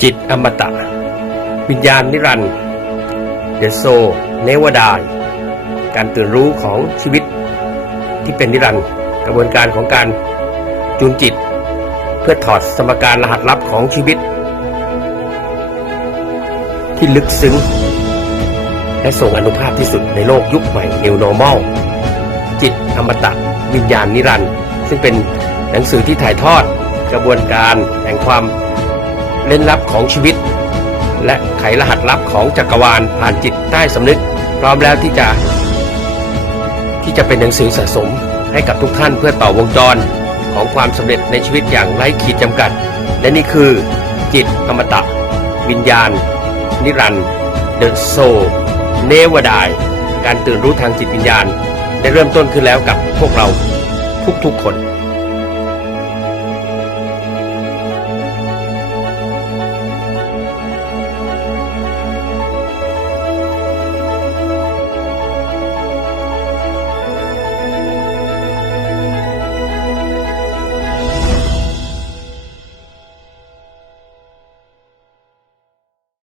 จิตอมตะ วิญญาณนิรันดร์เดโซ เนวดาย การตื่นรู้ของชีวิตที่เป็นนิรันดร์กระบวนการของการจูนจิต เพื่อถอดสมการรหัสลับของชีวิต ที่ลึกซึ้ง และทรงอนุภาพที่สุดในโลกยุคใหม่ New Normal จิตอมตะ วิญญาณนิรันดร์ซึ่งเป็นหนังสือที่ถ่ายทอดกระบวนการแห่งความ เล่นลับของชีวิต และไขรหัสลับของจักรวาลผ่านจิตใต้สำนึก พร้อมแล้วที่จะ ที่จะเป็นหนังสือสะสมให้กับทุกท่านเพื่อต่อวงจรของความสำเร็จในชีวิตอย่างไร้ขีดจำกัด และนี่คือ จิตอมตะ วิญญาณ นิรันดร์ The Soul Never Die การตื่นรู้ทางจิตวิญญาณ ได้เริ่มต้นขึ้นแล้วกับพวกเราทุกๆคน